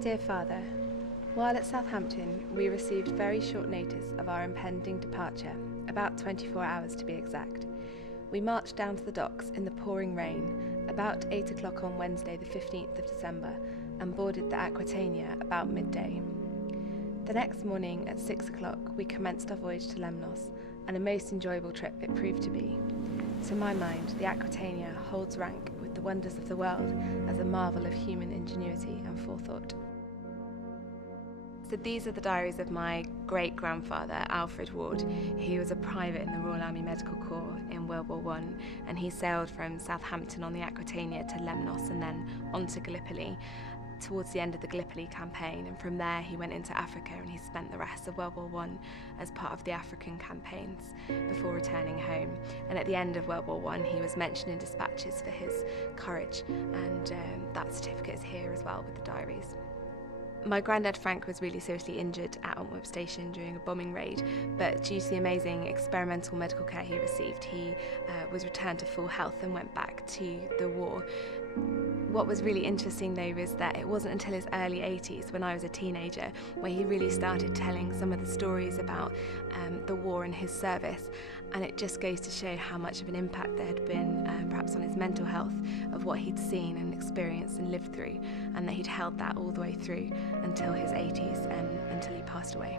Dear Father, while at Southampton, we received very short notice of our impending departure, about 24 hours to be exact. We marched down to the docks in the pouring rain, about 8 o'clock on Wednesday the 15th of December, and boarded the Aquitania about midday. The next morning at 6 o'clock, we commenced our voyage to Lemnos, and a most enjoyable trip it proved to be. To my mind, the Aquitania holds rank with the wonders of the world as a marvel of human ingenuity and forethought. So these are the diaries of my great-grandfather, Alfred Ward. He was a private in the Royal Army Medical Corps in World War I, and he sailed from Southampton on the Aquitania to Lemnos and then on to Gallipoli towards the end of the Gallipoli campaign, and from there he went into Africa and he spent the rest of World War I as part of the African campaigns before returning home. And at the end of World War I he was mentioned in dispatches for his courage, and that certificate is here as well with the diaries. My granddad Frank was really seriously injured at Antwerp Station during a bombing raid, but due to the amazing experimental medical care he received, he was returned to full health and went back to the war. What was really interesting though was that it wasn't until his early 80s, when I was a teenager, where he really started telling some of the stories about the war and his service, and it just goes to show how much of an impact there had been perhaps on his mental health of what he'd seen and experienced and lived through, and that he'd held that all the way through until his 80s and until he passed away.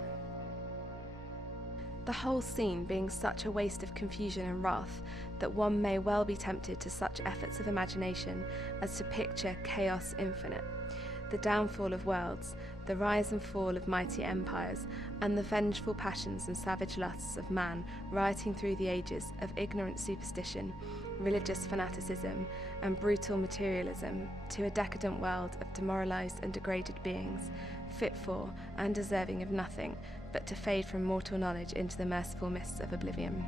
The whole scene being such a waste of confusion and wrath that one may well be tempted to such efforts of imagination as to picture chaos infinite, the downfall of worlds, the rise and fall of mighty empires, and the vengeful passions and savage lusts of man rioting through the ages of ignorant superstition, religious fanaticism, and brutal materialism to a decadent world of demoralized and degraded beings, fit for and deserving of nothing but to fade from mortal knowledge into the merciful mists of oblivion.